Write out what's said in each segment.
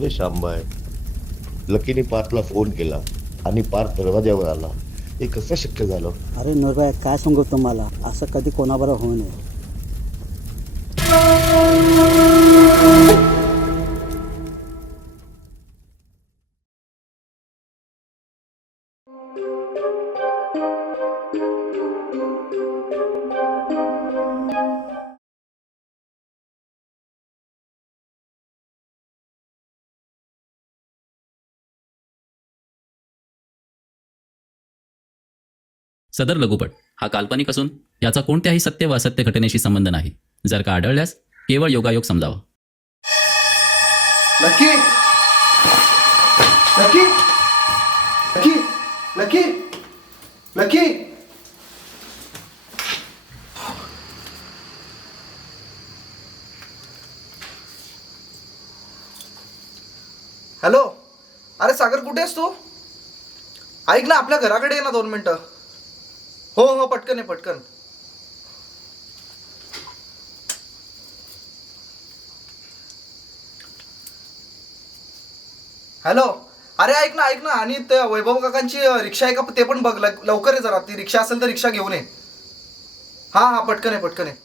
रे Shyambai. लकीने पार्थला phone केला आणि पार्थ दरवाज्यावर आला. हे कसं शक्य झालं? अरे निर्भय, काय सांगू तुम्हाला, असं कधी कोणाबरोबर होऊ नये. सदर लघुपट हा काल्पनिक असून याचा कोणत्याही सत्य व असत्य घटनेशी संबंध नाही. जर का आढळल्यास केवळ योगायोग समजावा. Lucky lucky lucky lucky lucky hello. अरे सागर, कुठे आहेस तू? ऐक ना, आपल्या घराकडे ये ना 2 मिनिटं. हो हो, पटकन आहे पटकन. हॅलो. अरे ऐक ना, आणि त्या वैभव काकांची रिक्षा आहे का ते पण बघ. लवकर आहे जरा. ती रिक्षा असेल तर रिक्षा घेऊन ये. हा, पटकन आहे.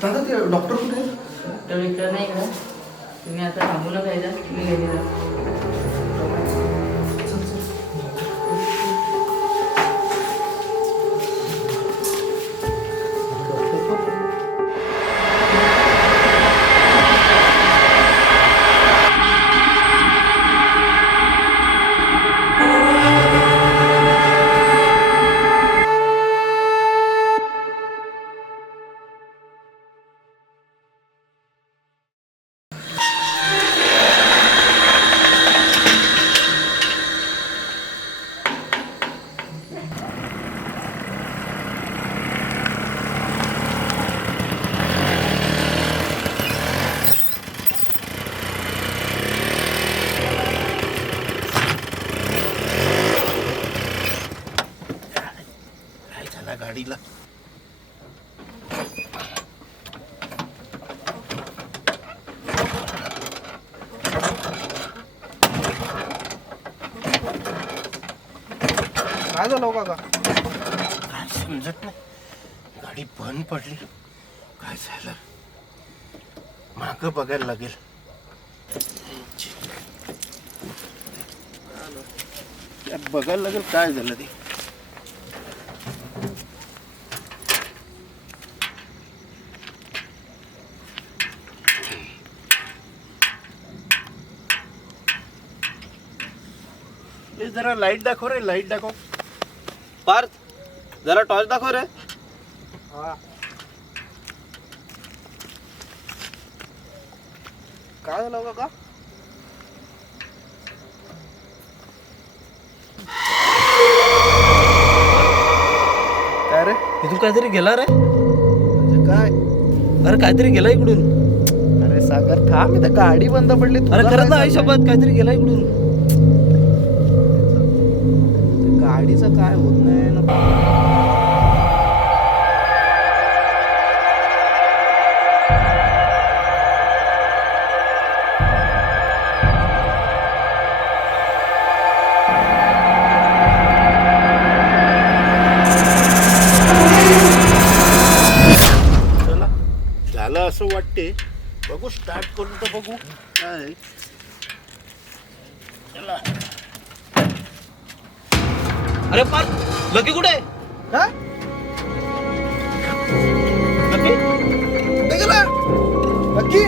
दादा, ते डॉक्टर कुठे आहे? डॉक्टर विक्टर नाही का? तुम्ही आता थांबू नका यायचा, तुम्ही घरी जा. गाडीला काय झालं काका? काय समजत नाही. गाडी बंद पडली. काय झालं? मागं बघायला लागेल. बघायला लागेल काय झालं ते. जरा लाईट दाखव रे, लाईट दाखव. पार्थ, जरा टॉर्च दाखव रे. काय झालं काका? काय रे? इथून काहीतरी गेला रे. म्हणजे काय? अरे काहीतरी गेला इकडून. अरे सागर थांब, इथं गाडी बंद पडली. अरे खरंच ना, आई शपथ, काहीतरी गेला इकडून. गाडीचं काय होत नाही ना. असं वाटते. बघू स्टार्ट करून तर बघू काय. चला. अरे पार्थ, लकी कुठे आहे? हा? लकी कुठे गेला? Lucky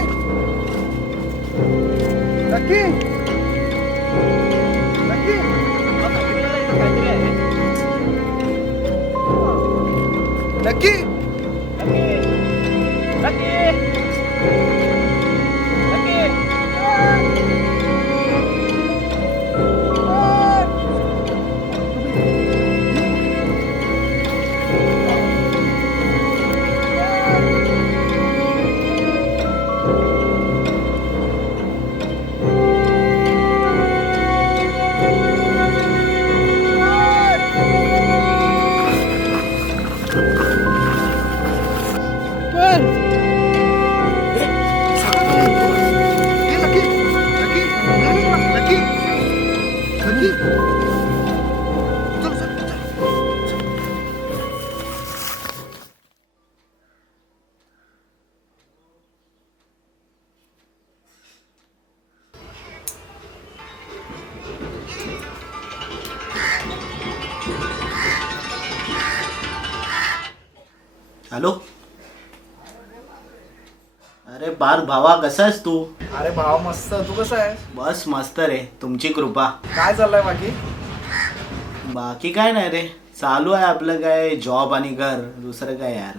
lucky lucky lucky hello. अरे बार भावा, कसा आहेस तू? अरे भाव मस्त. तू कसा आहे? बस मस्त रे, तुमची कृपा. काय चाललंय बाकी? बाकी काय नाही रे, चालू आहे आपलं काय जॉब आणि घर, दुसरं काय यार.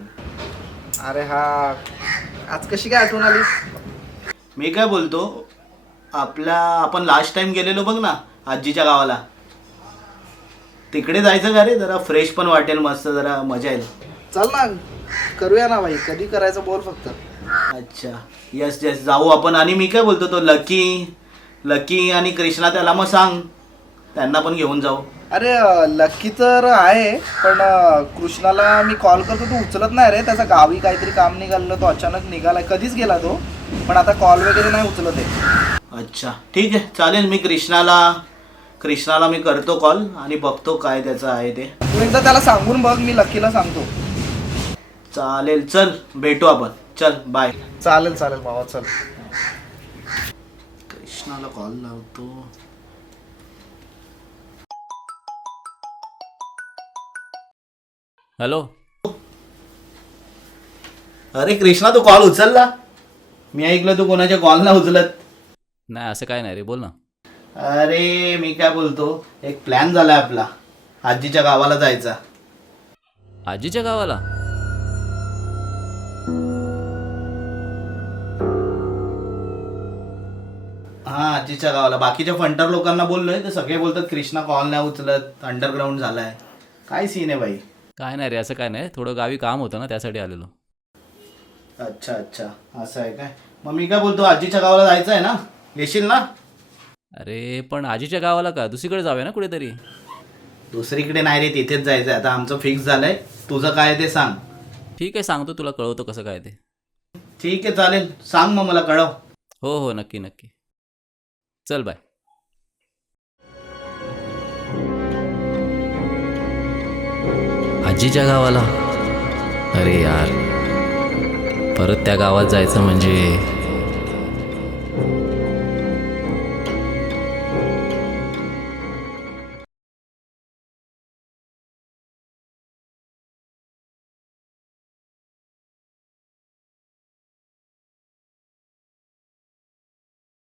अरे हा, आज कशी काय आठवण आलीस? मी काय बोलतो, आपण लास्ट टाइम गेलेलो बघ ना आजीच्या गावाला, तिकडे जायचं का रे? जरा फ्रेश पण वाटेल, मस्त जरा मजा येईल. चल ना, करूया ना भाई. कधी करायचं बोल फक्त. अच्छा, यस यस, जाऊ आपण. आणि मी काय बोलतो, तो लकी आणि कृष्णा, त्याला मग सांग, त्यांना पण घेऊन जाऊ. अरे लकी तर आहे, पण कृष्णाला मी कॉल करतो, तो उचलत नाही रे. त्याचा गावी काहीतरी काम निघालं, तो अचानक निघालाय. कधीच गेला तो, पण आता कॉल वगैरे नाही उचलत आहे. अच्छा ठीक आहे, चालेल. मी कृष्णाला मी करतो कॉल आणि बघतो काय त्याचं आहे ते. तू एकदा त्याला सांगून बघ, मी लकीला सांगतो. चालेल, चल भेटू आपण. चल बाय. चालेल चालेल भावा, चल. कृष्णाला कॉल लावतो. हॅलो. अरे कृष्णा, तू कॉल उचलला? मी ऐकलं तू कोणाच्या कॉल ना उचलत. नाही असं काय नाही रे, बोल ना. अरे मी काय बोलतो, एक प्लॅन झालाय आपला, आजीच्या गावाला जायचा. आजीच्या गावाला? हा, आजीच्या गावाला. बाकीच्या फंटर लोकांना बोललोय, तर सगळे बोलतात कृष्णा कॉल नाही उचलत, अंडरग्राऊंड झालाय. काय सीन आहे बाई? काय नाही रे, असं काय नाही, थोडं गावी काम होतं ना, त्यासाठी आलेलो. अच्छा अच्छा, असं आहे काय? मग मी काय बोलतो, आजीच्या गावाला जायचं आहे ना, येशील ना? अरे पण आजीच्या गावाला का, दुसरीकडे जाऊया ना कुठेतरी. दुसरीकडे नाही रे, तिथेच जायचं आहे. आता आमचं फिक्स झालंय. तुझं काय ते सांग. ठीक आहे, सांगतो तुला, कळवतो कसं काय ते. ठीक आहे, चालेल. सांग मग, मला कळव. हो हो, नक्की नक्की. चल बाय. आजीच्या गावाला? अरे यार, परत त्या गावात जायचं म्हणजे